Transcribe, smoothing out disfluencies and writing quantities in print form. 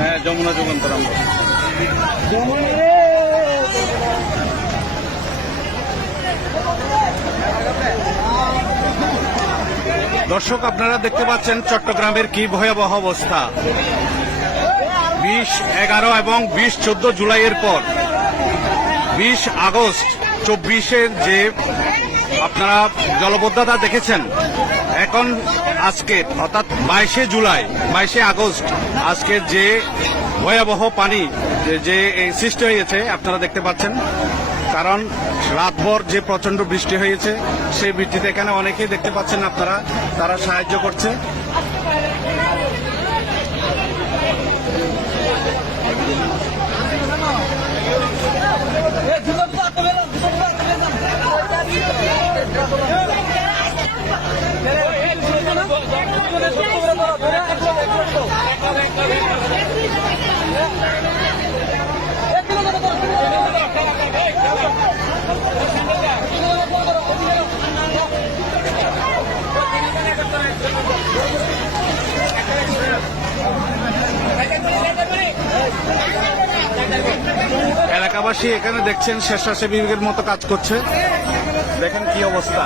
হ্যাঁ, যমুনা যুগান্তর। দর্শক, আপনারা দেখতে পাচ্ছেন চট্টগ্রামের কি ভয়াবহ অবস্থা। 20, 11 এবং 20, 14 জুলাইয়ের পর 20 আগস্ট 24-এর যে আপনারা জলবদ্ধতা দেখেছেন, এখন আজকে অর্থাৎ 22শে জুলাই, 22শে আগস্ট আজকের যে ভয়াবহ পানি যে সৃষ্টি হয়েছে আপনারা দেখতে পাচ্ছেন। কারণ রাতভর যে প্রচন্ড বৃষ্টি হয়েছে, সেই বৃষ্টিতে এখানে অনেকেই দেখতে পাচ্ছেন আপনারা, তারা সাহায্য করছে। এলাকাবাসী এখানে দেখছেন স্বেচ্ছাসেবীদের মতো কাজ করছে। দেখেন কি অবস্থা।